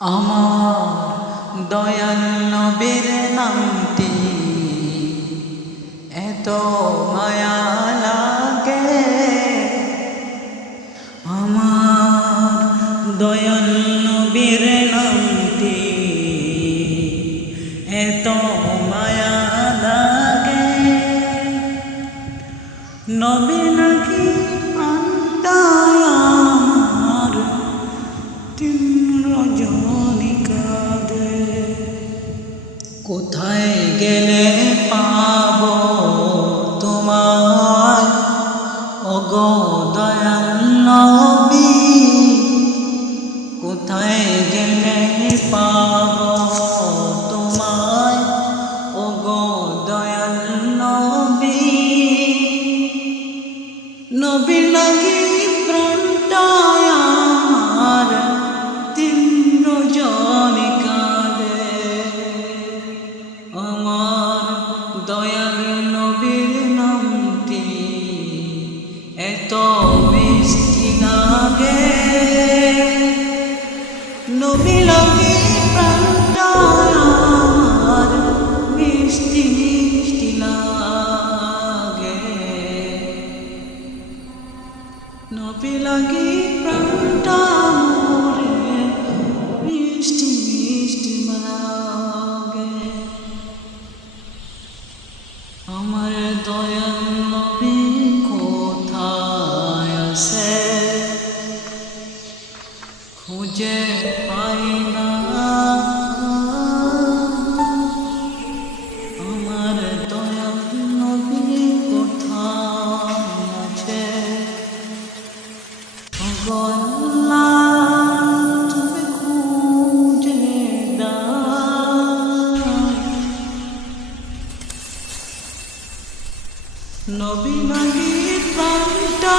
আমার দয়াল নবীর নামটি এত মায়া লাগে, আমার দয়াল নবীর নামটি এত মায়া লাগে। নবী নাকি প্রাণটায় আমার তিন রজনী কাঁদে। কোথায় গেলে পাব তোমায় ওগো দয়াল নবী, কোথায় গেলে পাব তোমায় ওগো দয়াল নবী। নবী লাগি প্রাণটায় আমার তিন রজনী কাঁদে। আমার দয়াল নবীর নামটি এত মিষ্টি লাগে, নবী লাগি প্রাণটায় আমার মিষ্টি মিষ্টি লাগে। নবী লাগি প্রাণটা মোরে মিষ্টি মিষ্টি লাগে। আমার দয়াল নবী কোথায় আছে খুঁজে পাই না। আমার দয়াল নবী কোথায় আছে, তুমি খুঁজে দাও। নবী লাগি প্রাণটা